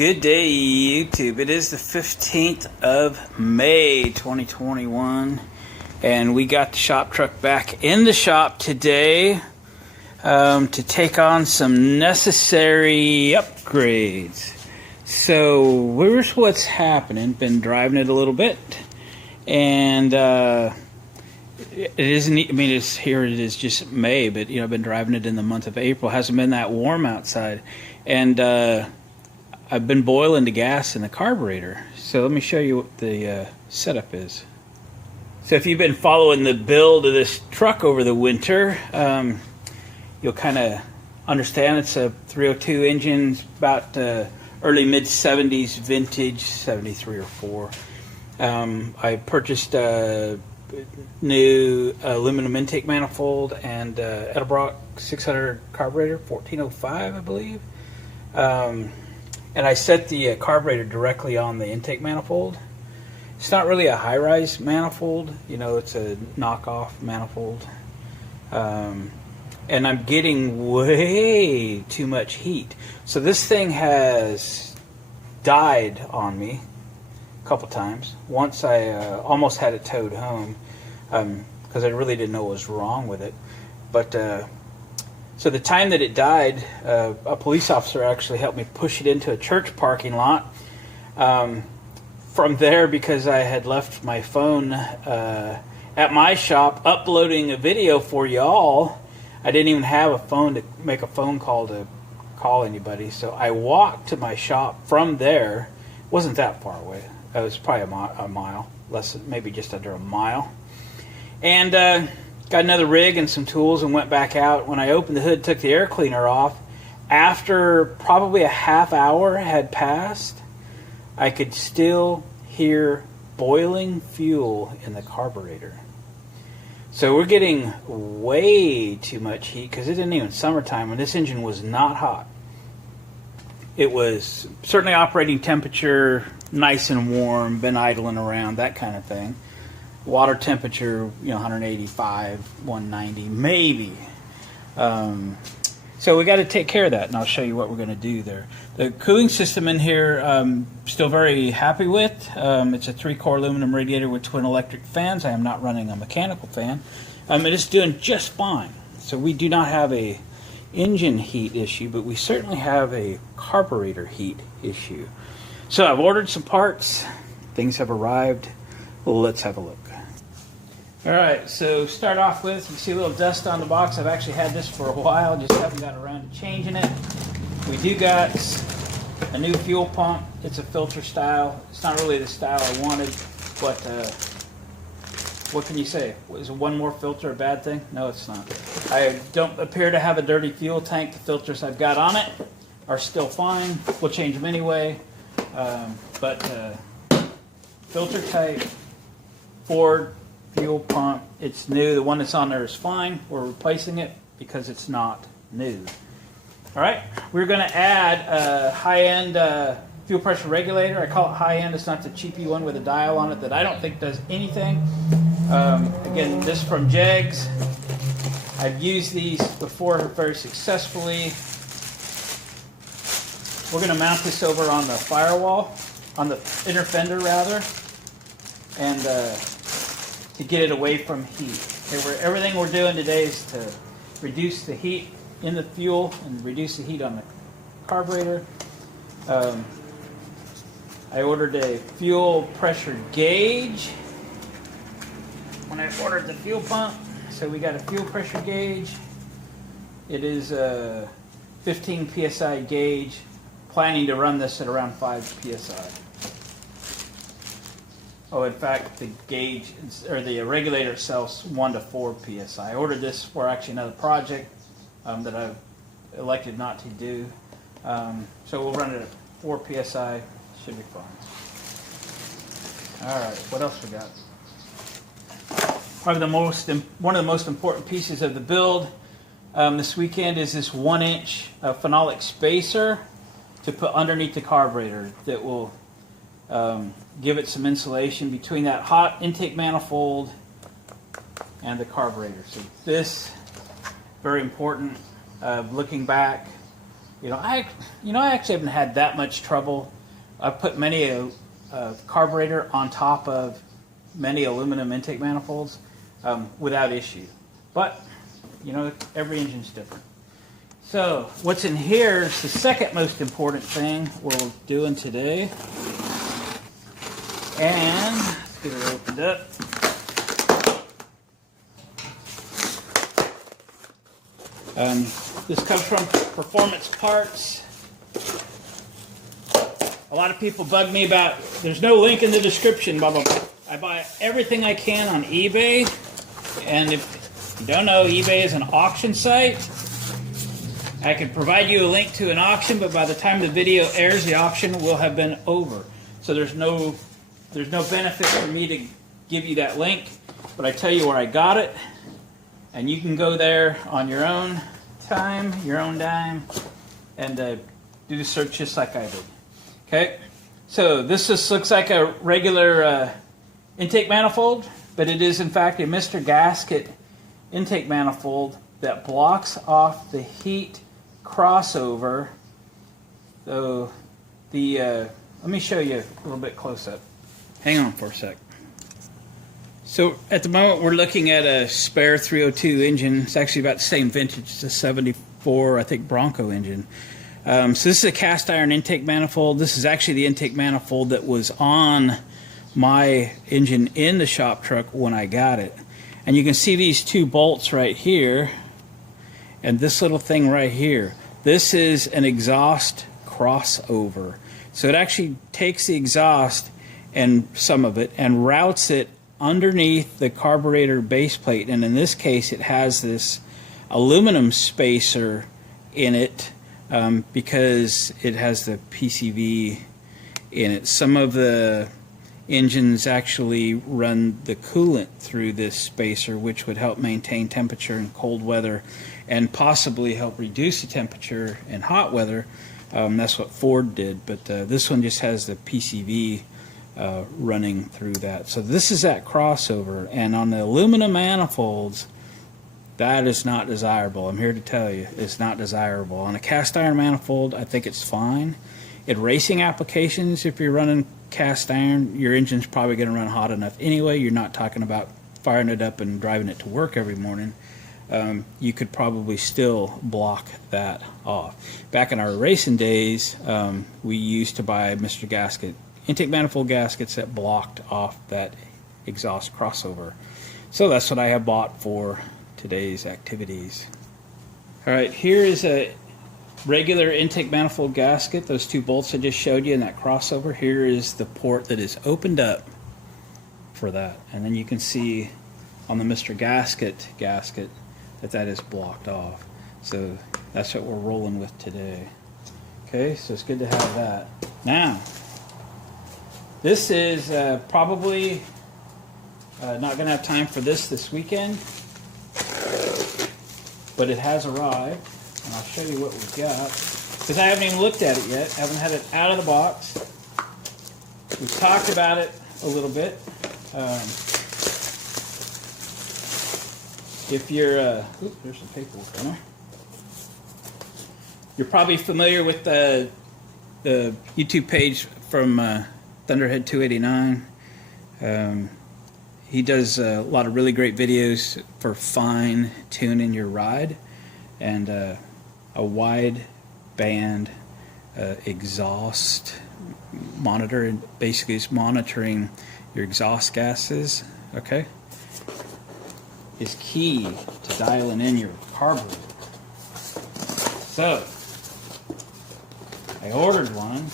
Good day, YouTube. It is the 15th of May, 2021, and we got the shop truck back in the shop today to take on some necessary upgrades. So here's what's happening. Been driving it a little bit, and it isn't. I mean, it's here. It is just May, but I've been driving it in the month of April. It hasn't been that warm outside, and I've been boiling the gas in the carburetor. So let me show you what the setup is. So if you've been following the build of this truck over the winter, you'll kind of understand it's a 302 engine, about early mid-70s vintage, 73 or 4. I purchased a new aluminum intake manifold and Edelbrock 600 carburetor, 1405 I believe. And I set the carburetor directly on the intake manifold. It's not really a high-rise manifold, it's a knockoff manifold. And I'm getting way too much heat. So this thing has died on me a couple times. Once I almost had it towed home because I really didn't know what was wrong with it. But so the time that it died, a police officer actually helped me push it into a church parking lot. From there, because I had left my phone at my shop uploading a video for y'all, I didn't even have a phone to make a phone call to call anybody. So I walked to my shop from there. It wasn't that far away. It was probably a mile, less, maybe just under a mile. And got another rig and some tools and went back out. When I opened the hood, took the air cleaner off, after probably a half hour had passed, I could still hear boiling fuel in the carburetor. So we're getting way too much heat because it isn't even summertime and this engine was not hot. It was certainly operating temperature, nice and warm, been idling around, that kind of thing. Water temperature, 185, 190, maybe. So we got to take care of that, and I'll show you what we're going to do there. The cooling system in here, still very happy with. It's a 3-core aluminum radiator with twin electric fans. I am not running a mechanical fan. It is doing just fine. So we do not have a engine heat issue, but we certainly have a carburetor heat issue. So I've ordered some parts. Things have arrived. Let's have a look. Alright, so start off with, you see a little dust on the box. I've actually had this for a while, just haven't got around to changing it. We do got a new fuel pump. It's a filter style. It's not really the style I wanted, but what can you say? Is one more filter a bad thing? No, it's not. I don't appear to have a dirty fuel tank. The filters I've got on it are still fine. We'll change them anyway. But filter type, Ford fuel pump, it's new. The one that's on there is fine. We're replacing it because it's not new. Alright, we're going to add a high-end fuel pressure regulator. I call it high-end. It's not the cheapy one with a dial on it that I don't think does anything. Again, this is from Jegs. I've used these before very successfully. We're going to mount this over on the firewall, on the inner fender rather, and to get it away from heat. Everything we're doing today is to reduce the heat in the fuel and reduce the heat on the carburetor. I ordered a fuel pressure gauge when I ordered the fuel pump. So we got a fuel pressure gauge. It is a 15 psi gauge. Planning to run this at around 5 psi. Oh, in fact, the gauge, or the regulator itself, 1 to 4 psi. I ordered this for actually another project that I've elected not to do. So we'll run it at 4 psi. Should be fine. All right, what else we got? Probably one of the most important pieces of the build this weekend is this 1-inch phenolic spacer to put underneath the carburetor that will give it some insulation between that hot intake manifold and the carburetor. So this, very important. Looking back, I actually haven't had that much trouble. I've put many a carburetor on top of many aluminum intake manifolds without issue. But, every engine's different. So, what's in here is the second most important thing we're doing today. And, let's get it opened up. This comes from Performance Parts. A lot of people bug me about, there's no link in the description, blah, blah, blah. I buy everything I can on eBay. And if you don't know, eBay is an auction site. I could provide you a link to an auction, but by the time the video airs, the auction will have been over. So there's no benefit for me to give you that link, but I tell you where I got it, and you can go there on your own time, your own dime, and do the search just like I did. Okay, so this just looks like a regular intake manifold, but it is in fact a Mr. Gasket intake manifold that blocks off the heat crossover. So let me show you a little bit close up. Hang on for a sec. So at the moment we're looking at a spare 302 engine. It's actually about the same vintage. It's a 74, I think, Bronco engine. So this is a cast iron intake manifold. This is actually the intake manifold that was on my engine in the shop truck when I got it. And you can see these two bolts right here and this little thing right here. This is an exhaust crossover. So it actually takes the exhaust and some of it and routes it underneath the carburetor base plate, and in this case it has this aluminum spacer in it because it has the PCV in it. Some of the engines actually run the coolant through this spacer, which would help maintain temperature in cold weather and possibly help reduce the temperature in hot weather. That's what Ford did, but this one just has the PCV running through that. So this is that crossover, and on the aluminum manifolds, that is not desirable. I'm here to tell you, it's not desirable. On a cast iron manifold, I think it's fine. In racing applications, if you're running cast iron, your engine's probably going to run hot enough anyway. You're not talking about firing it up and driving it to work every morning. You could probably still block that off. Back in our racing days, we used to buy Mr. Gasket intake manifold gaskets that blocked off that exhaust crossover. So that's what I have bought for today's activities. Alright, here is a regular intake manifold gasket. Those two bolts I just showed you in that crossover. Here is the port that is opened up for that. And then you can see on the Mr. Gasket gasket that is blocked off. So that's what we're rolling with today. Okay, so it's good to have that. Now, this is probably not going to have time for this weekend, but it has arrived, and I'll show you what we've got, because I haven't even looked at it yet. I haven't had it out of the box. We've talked about it a little bit. If you're, there's some paperwork on there. You're probably familiar with the YouTube page from Thunderhead 289. He does a lot of really great videos for fine tuning your ride, and a wide band exhaust monitor, and basically it's monitoring your exhaust gases, okay, is key to dialing in your carburetor. So I ordered one.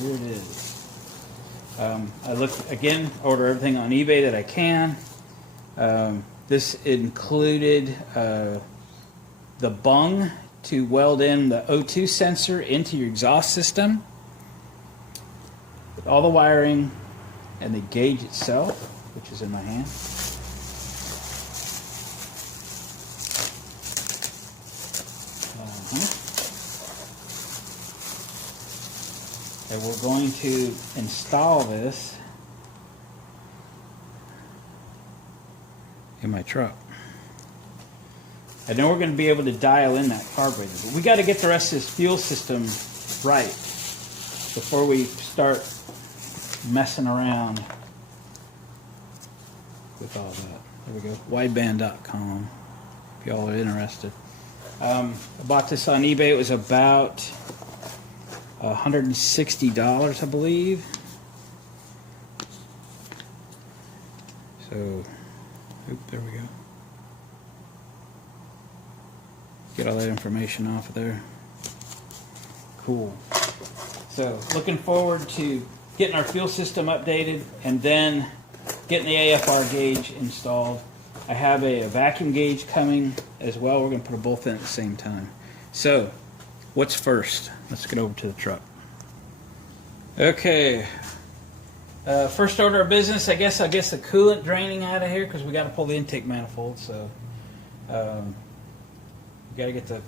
Here it is. I looked again, order everything on eBay that I can. This included the bung to weld in the O2 sensor into your exhaust system, with all the wiring and the gauge itself, which is in my hand. And we're going to install this in my truck. And then we're going to be able to dial in that carburetor. But we got to get the rest of this fuel system right before we start messing around with all that. There we go. Wideband.com if y'all are interested. I bought this on eBay. It was about $160, I believe. So, there we go. Get all that information off of there. Cool. So, looking forward to getting our fuel system updated and then getting the AFR gauge installed. I have a vacuum gauge coming as well. We're going to put them both in at the same time. So, what's first? Let's get over to the truck. Okay. First order of business, I guess I'll get the coolant draining out of here because we got to pull the intake manifold. So, we got to get the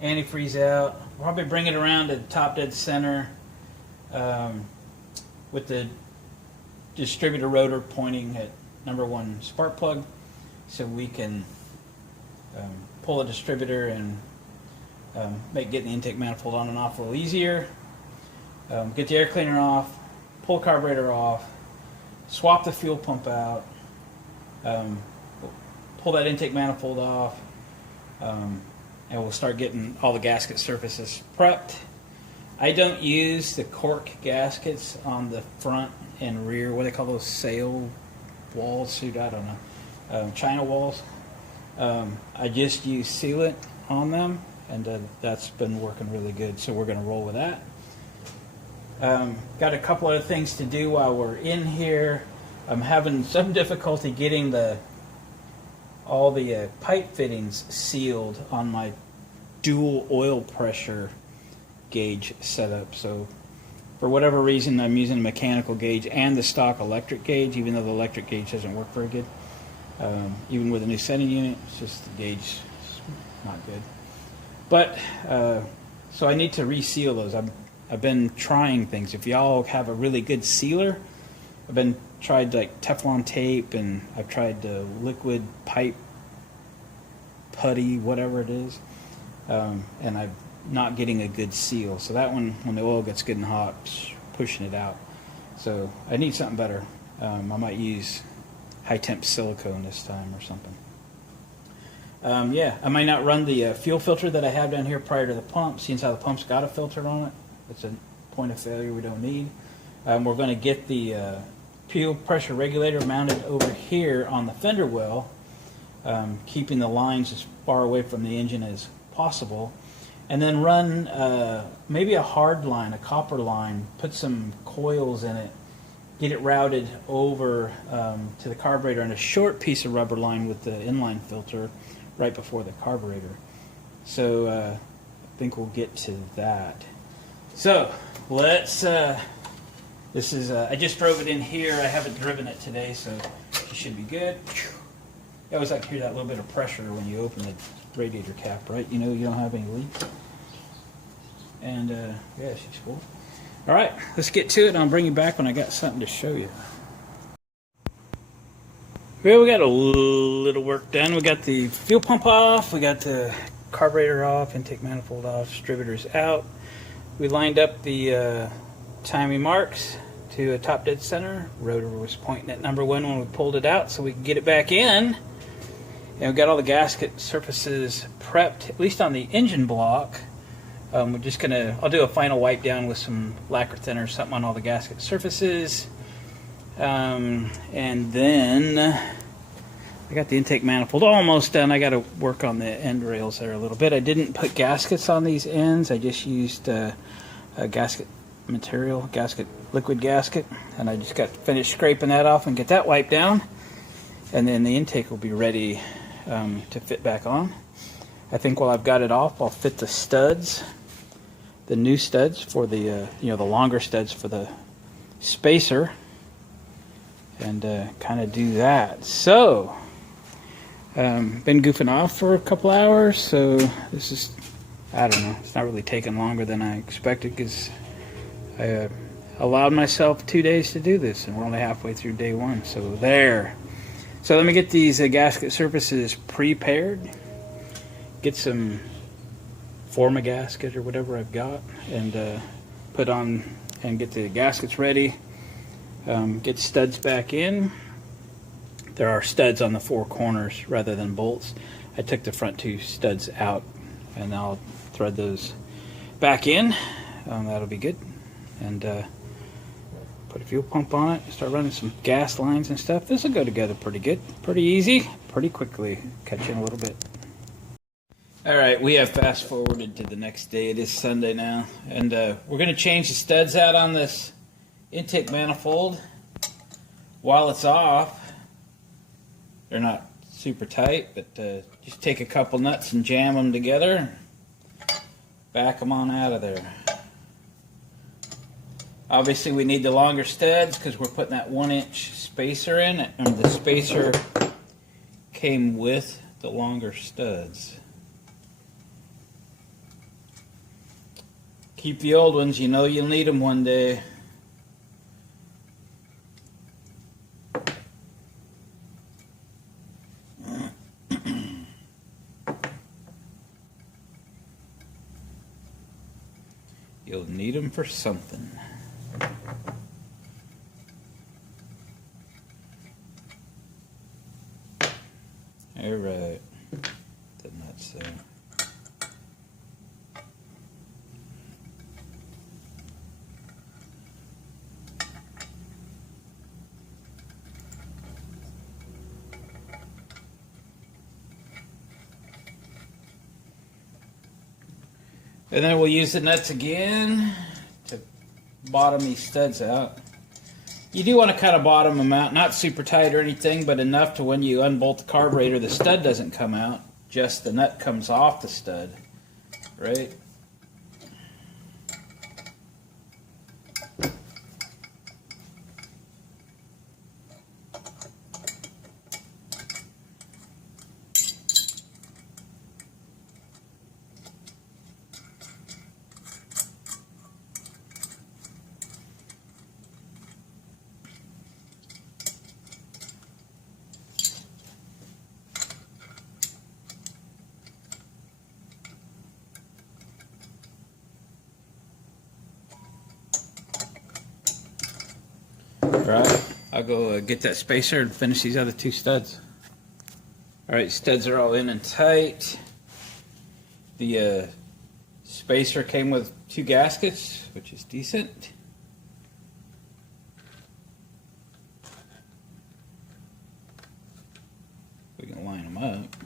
antifreeze out. We'll probably bring it around to the top dead center with the distributor rotor pointing at #1 spark plug, so we can pull the distributor and make getting the intake manifold on and off a little easier. Get the air cleaner off, pull the carburetor off, swap the fuel pump out, pull that intake manifold off, and we'll start getting all the gasket surfaces prepped. I don't use the cork gaskets on the front and rear. What do they call those? Sail walls? I don't know. China walls. I just use sealant on them, and that's been working really good. So we're going to roll with that. Got a couple other things to do while we're in here. I'm having some difficulty getting all the pipe fittings sealed on my dual oil pressure gauge setup. So for whatever reason, I'm using a mechanical gauge and the stock electric gauge, even though the electric gauge doesn't work very good. Even with a new setting unit, it's just the gauge is not good. But so I need to reseal those. I've been trying things. If y'all have a really good sealer, I've tried like Teflon tape, and I've tried the liquid pipe putty, whatever it is, and I'm not getting a good seal. So that one, when the oil gets good and hot, pushing it out. So I need something better. I might use high temp silicone this time or something. Yeah, I might not run the fuel filter that I have down here prior to the pump, seeing how the pump's got a filter on it. It's a point of failure we don't need. We're going to get the fuel pressure regulator mounted over here on the fender well, keeping the lines as far away from the engine as possible, and then run maybe a hard line, a copper line, put some coils in it, get it routed over to the carburetor, and a short piece of rubber line with the inline filter right before the carburetor. So I think we'll get to that. So let's, this is, I just drove it in here. I haven't driven it today, so it should be good. You always like to hear that little bit of pressure when you open the radiator cap, right? You know you don't have any leaks. And yeah, she's full. All right, let's get to it, and I'll bring you back when I got something to show you. Well, we got a little work done. We got the fuel pump off, we got the carburetor off, intake manifold off, distributors out. We lined up the timing marks to a top dead center. Rotor was pointing at #1 when we pulled it out so we could get it back in. And we got all the gasket surfaces prepped, at least on the engine block. We're just gonna, I'll do a final wipe down with some lacquer thinner or something on all the gasket surfaces. And then I got the intake manifold almost done. I got to work on the end rails there a little bit. I didn't put gaskets on these ends. I just used a gasket material, liquid gasket, and I just got finished scraping that off and get that wiped down. And then the intake will be ready to fit back on. I think while I've got it off, I'll fit the studs, the new studs for the the longer studs for the spacer, and kind of do that. So been goofing off for a couple hours, so this is, I don't know, it's not really taking longer than I expected because I allowed myself 2 days to do this, and we're only halfway through day 1. So there. So let me get these gasket surfaces prepared, get some form a gasket or whatever I've got, and put on and get the gaskets ready. Get studs back in. There are studs on the four corners rather than bolts. I took the front two studs out, and I'll thread those back in. That'll be good. And put a fuel pump on it, start running some gas lines and stuff. This will go together pretty good, pretty easy, pretty quickly. Catch you in a little bit. All right, we have fast forwarded to the next day. It is Sunday now, and we're going to change the studs out on this intake manifold while it's off. They're not super tight, but just take a couple nuts and jam them together, back them on out of there. Obviously we need the longer studs because we're putting that 1-inch spacer in, and the spacer came with the longer studs. Keep the old ones, you know you'll need them one day. You'll need them for something. All right, the nuts there. And then we'll use the nuts again to bottom these studs out. You do want to kind of bottom them out, not super tight or anything, but enough to when you unbolt the carburetor, the stud doesn't come out, just the nut comes off the stud, right? Alright, I'll go get that spacer and finish these other two studs. Alright, studs are all in and tight. The spacer came with 2 gaskets, which is decent. We can line them up.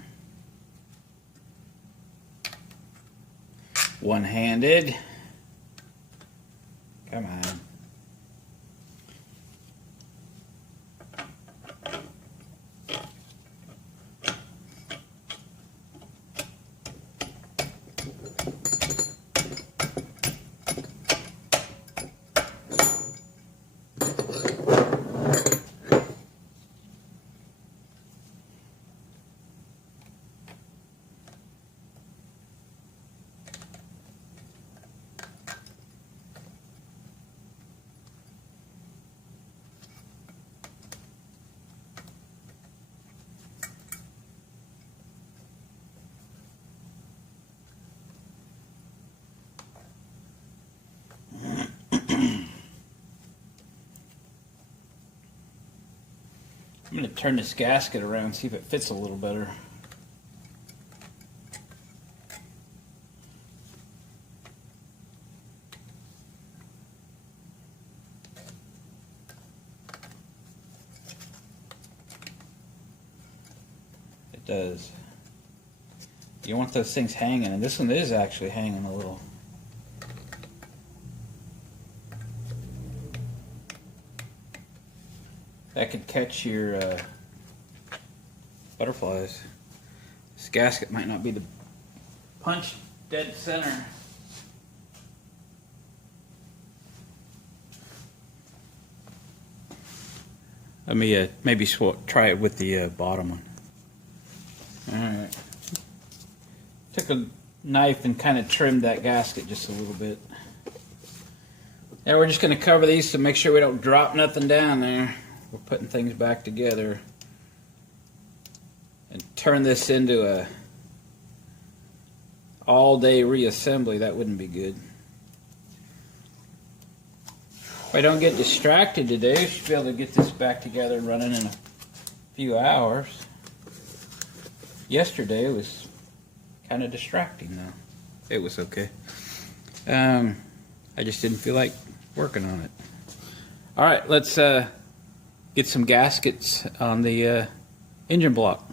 One-handed. Come on. I'm going to turn this gasket around, see if it fits a little better. It does. You want those things hanging, and this one is actually hanging a little. That could catch your butterflies. This gasket might not be the punch dead center. Let me maybe try it with the bottom one. Alright. Took a knife and kind of trimmed that gasket just a little bit. Now we're just going to cover these to make sure we don't drop nothing down there. We're putting things back together and turn this into all day reassembly, that wouldn't be good. If I don't get distracted today, I should be able to get this back together and running in a few hours. Yesterday was kind of distracting though. It was okay. I just didn't feel like working on it. All right, let's get some gaskets on the engine block.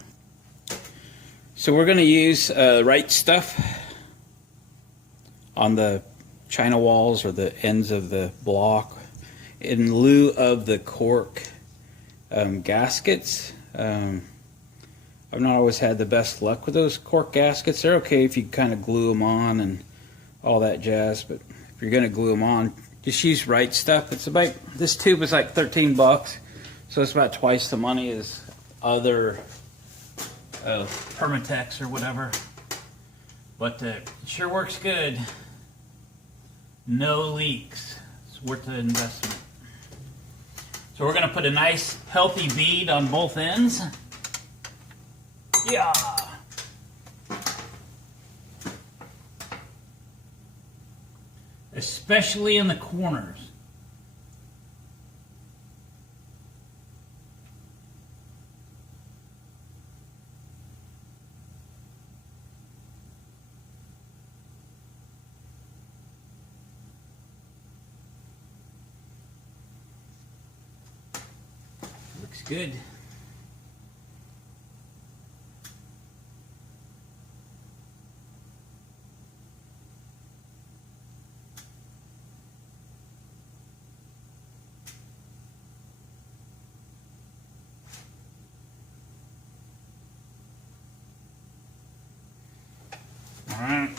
So we're going to use right stuff on the china walls or the ends of the block in lieu of the cork gaskets. I've not always had the best luck with those cork gaskets. They're okay if you kind of glue them on and all that jazz, but if you're going to glue them on, just use right stuff. It's about, this tube is like 13 bucks, so it's about twice the money as other Permatex or whatever, but it sure works good. No leaks. It's worth the investment. So we're going to put a nice healthy bead on both ends. Yeah. Especially in the corners. Looks good. All right.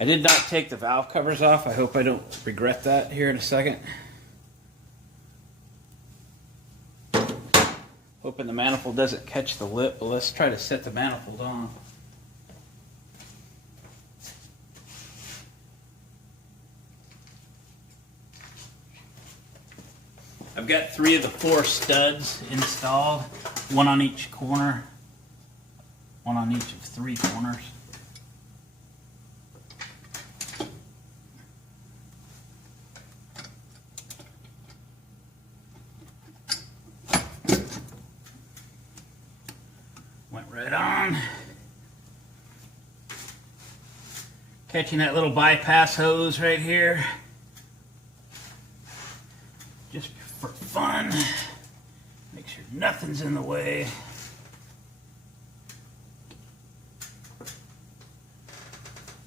I did not take the valve covers off. I hope I don't regret that here in a second. Hoping the manifold doesn't catch the lip, but let's try to set the manifold on. I've got 3 of the 4 studs installed, one on each corner, one on each of 3 corners. Went right on. Catching that little bypass hose right here. Just for fun. Make sure nothing's in the way.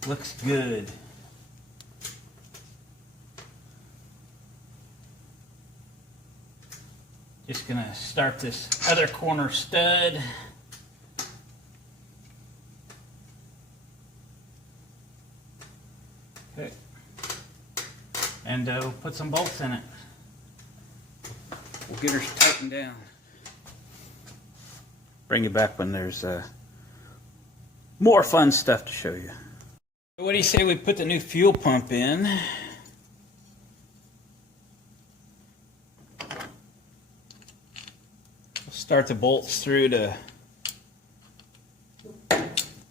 Looks good. Just gonna start this other corner stud. Okay. And we'll put some bolts in it. We'll get her tightened down. Bring you back when there's more fun stuff to show you. What do you say we put the new fuel pump in? We'll start the bolts through to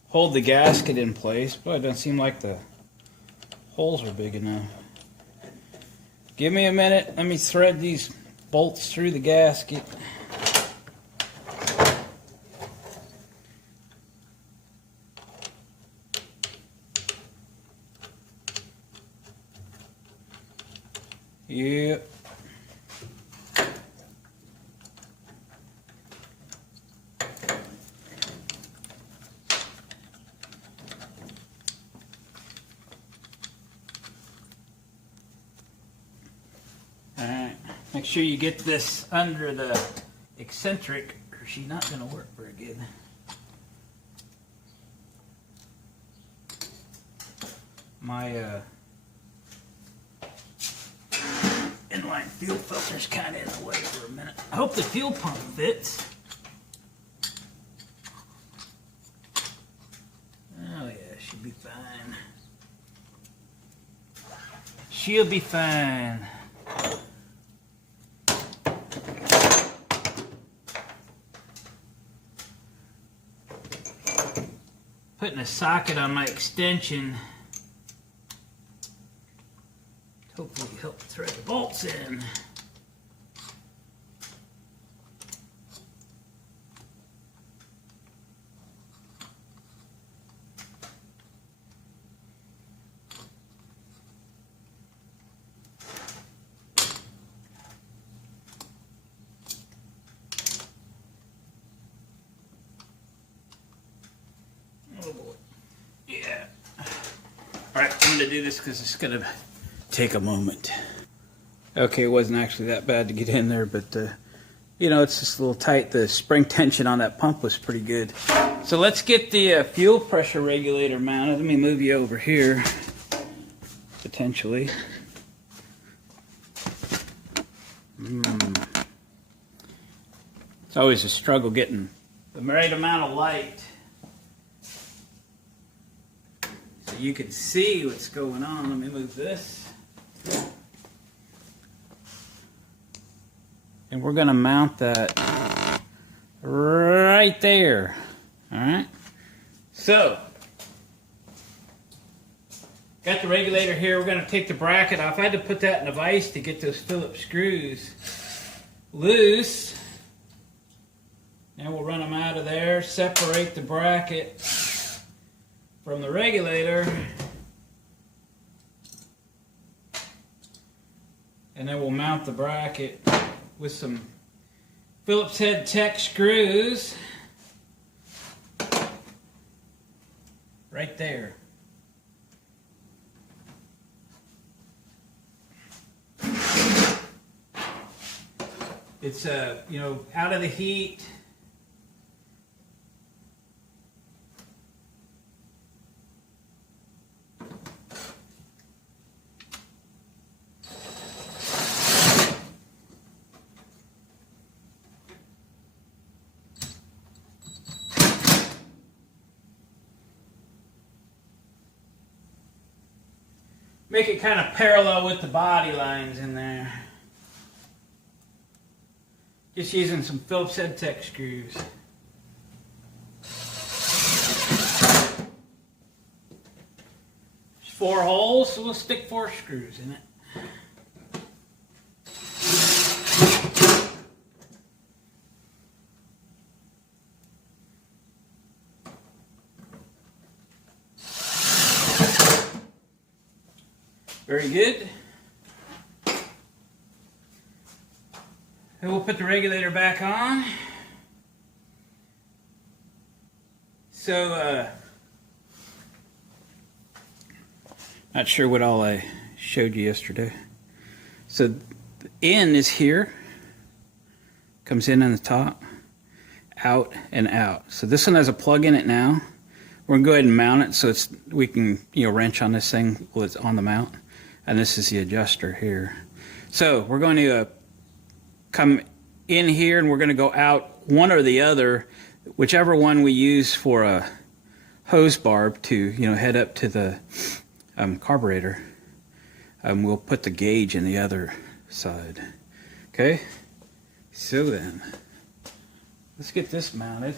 hold the gasket in place, but it doesn't seem like the holes are big enough. Give me a minute. Let me thread these bolts through the gasket. Yep. Alright, make sure you get this under the eccentric or she's not going to work very good. My inline fuel filter's kind of in the way for a minute. I hope the fuel pump fits. Oh yeah, she'll be fine. She'll be fine. putting a socket on my extension. Hopefully help thread the bolts in. Oh boy. Yeah. Alright, I'm going to do this because it's going to take a moment. Okay, it wasn't actually that bad to get in there, but you know, it's just a little tight. The spring tension on that pump was pretty good. So let's get the fuel pressure regulator mounted. Let me move you over here, potentially. It's always a struggle getting the right amount of light so you can see what's going on. Let me move this. And we're going to mount that right there. Alright? So, got the regulator here. We're going to take the bracket off. I had to put that in a vise to get those Phillips screws loose. Now we'll run them out of there, separate the bracket from the regulator. And then we'll mount the bracket with some Phillips head Tech screws right there. It's you know, out of the heat. Make it kind of parallel with the body lines in there. Just using some Phillips head Tech screws. There's 4 holes, so we'll stick 4 screws in it. Very good. And we'll put the regulator back on. So, not sure what all I showed you yesterday. So, the in is here. Comes in on the top. Out and out. So this one has a plug in it now. We're going to go ahead and mount it so we can, you know, wrench on this thing while it's on the mount. And this is the adjuster here. So we're going to come in here and we're going to go out one or the other, whichever one we use for a hose barb to, you know, head up to the carburetor. We'll put the gauge in the other side. Okay? So then, let's get this mounted.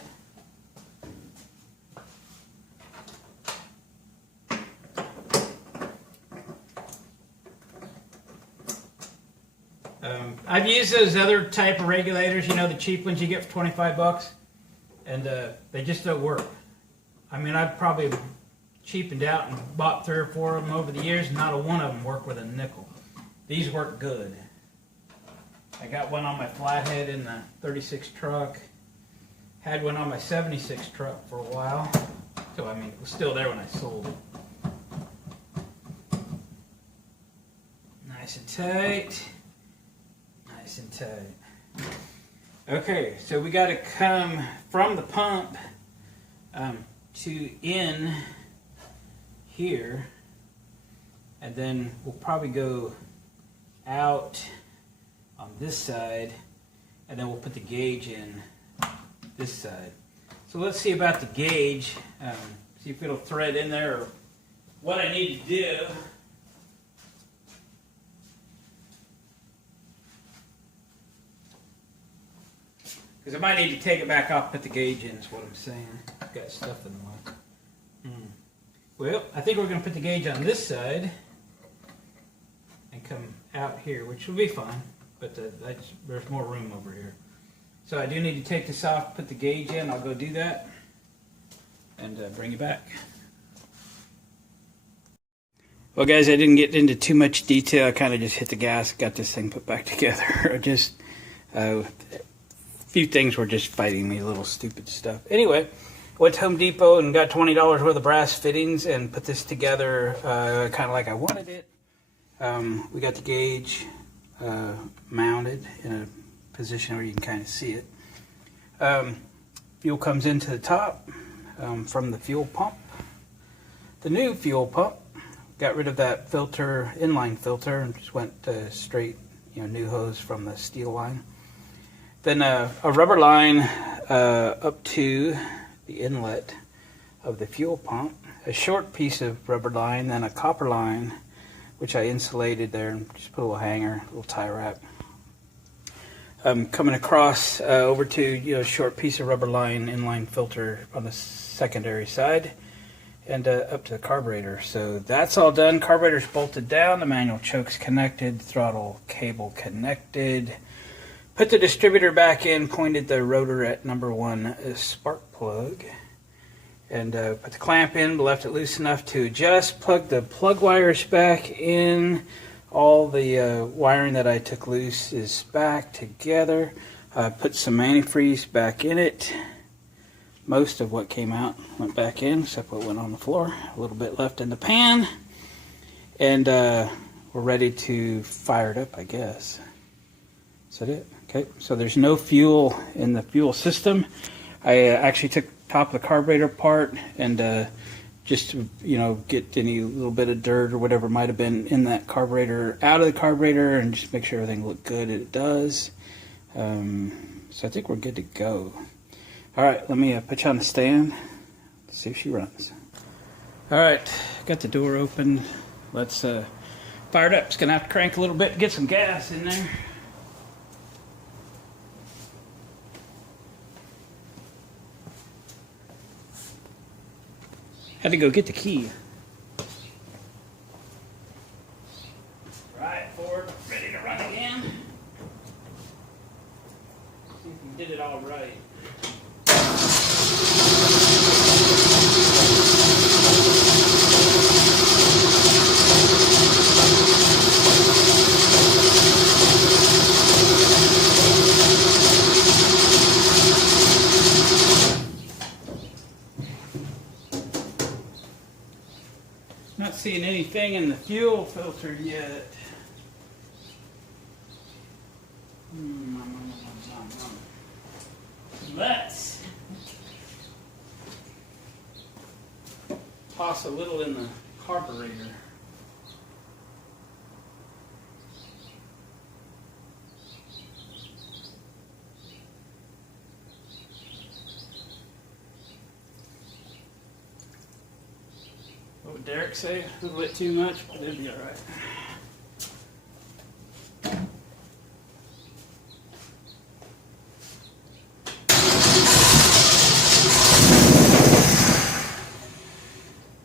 I've used those other type of regulators, you know, the cheap ones you get for 25 bucks, and they just don't work. I mean, I've probably cheapened out and bought 3 or 4 of them over the years, and not a one of them work with a nickel. These work good. I got one on my flathead in the 36 truck. Had one on my 76 truck for a while. So, I mean, it was still there when I sold it. Nice and tight. Nice and tight. Okay, so we got to come from the pump to in here. And then we'll probably go out on this side. And then we'll put the gauge in this side. So let's see about the gauge. See if it'll thread in there or what I need to do. Because I might need to take it back off, put the gauge in, is what I'm saying. I've got stuff in the way. Well, I think we're going to put the gauge on this side and come out here, which will be fine, but there's more room over here. So I do need to take this off, put the gauge in. I'll go do that and bring it back. Well, guys, I didn't get into too much detail. I kind of just hit the gas, got this thing put back together. Just a few things were just fighting me, little stupid stuff. Anyway, went to Home Depot and got $20 worth of brass fittings and put this together kind of like I wanted it. We got the gauge mounted in a position where you can kind of see it. Fuel comes into the top from the fuel pump. The new fuel pump, got rid of that filter, inline filter, and just went straight, new hose from the steel line. Then a rubber line up to the inlet of the fuel pump, a short piece of rubber line, then a copper line, which I insulated there and just put a little hanger, a little tie wrap. Coming across over to a short piece of rubber line, inline filter on the secondary side, and up to the carburetor. So that's all done. Carburetor's bolted down, the manual choke's connected, throttle cable connected. Put the distributor back in, pointed the rotor at number 1 spark plug, and put the clamp in, left it loose enough to adjust. Plug the plug wires back in. All the wiring that I took loose is back together. Put some antifreeze back in it. Most of what came out went back in, except what went on the floor. A little bit left in the pan. And we're ready to fire it up, I guess. Is that it? Okay, so there's no fuel in the fuel system. I actually took the top of the carburetor apart and just to, get any little bit of dirt or whatever might have been in that carburetor out of the carburetor and just make sure everything looked good, and it does. So I think we're good to go. All right, let me put you on the stand. Let's see if she runs. All right, got the door open. Let's fire it up. It's gonna have to crank a little bit, get some gas in there. Had to go get the key. Right, forward, ready to run again. See if we did it all right. Not seeing anything in the fuel filter yet. Let's toss a little in the carburetor. What would Derek say? A little bit too much, but it'll be all right.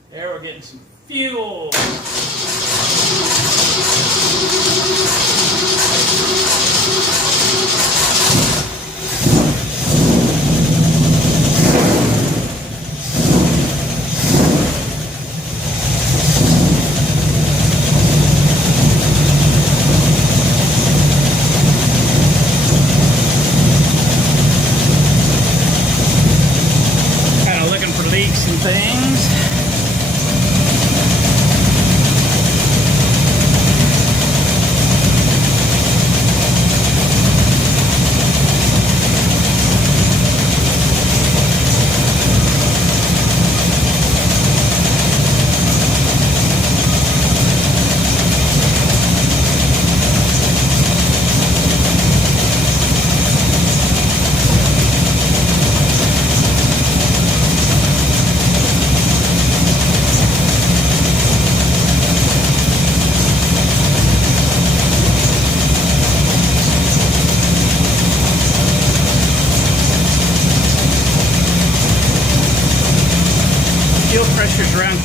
There, we're getting some fuel. Kind of looking for leaks and things.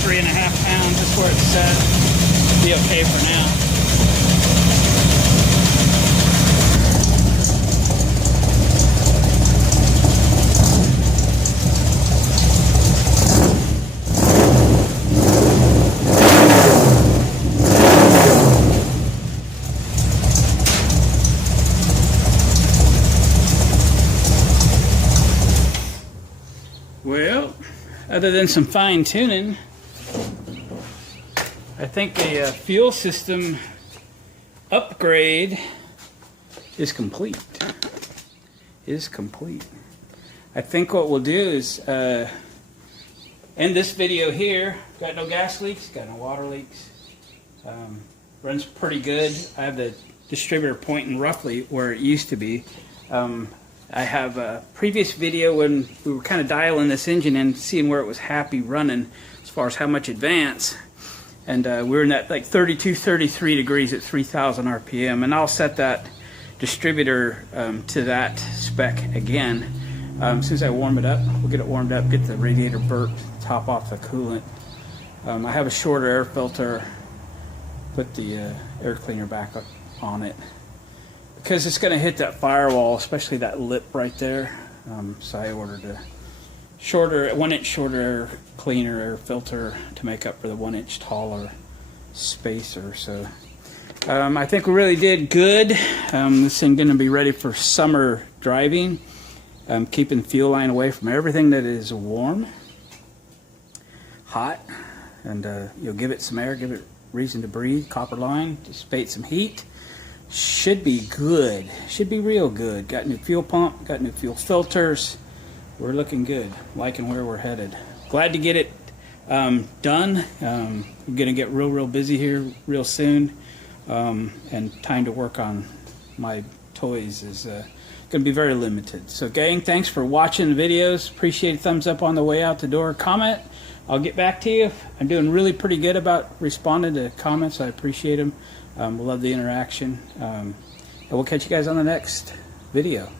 3.5 pounds. That's where it's set. Be okay for now. Well, other than some fine tuning, I think the fuel system upgrade is complete. I think what we'll do is end this video here. Got no gas leaks, got no water leaks. Runs pretty good. I have the distributor pointing roughly where it used to be. I have a previous video when we were kind of dialing this engine and seeing where it was happy running as far as how much advance. And we were in that like 32, 33 degrees at 3,000 RPM. And I'll set that distributor to that spec again. As soon as I warm it up, we'll get it warmed up, get the radiator burped, top off the coolant. I have a shorter air filter, put the air cleaner back up on it, because it's going to hit that firewall, especially that lip right there. So I ordered a shorter, 1-inch shorter air cleaner, air filter to make up for the 1-inch taller spacer. So I think we really did good. This thing going to be ready for summer driving. Keeping the fuel line away from everything that is warm, hot, and you'll give it some air, give it reason to breathe. Copper line, dissipate some heat. Should be good. Should be real good. Got new fuel pump, got new fuel filters. We're looking good. Liking where we're headed. Glad to get it done. I'm going to get real busy here real soon. And time to work on my toys is going to be very limited. So gang, thanks for watching the videos. Appreciate a thumbs up on the way out the door. Comment. I'll get back to you. I'm doing really pretty good about responding to comments. I appreciate them. We love the interaction. And we'll catch you guys on the next video.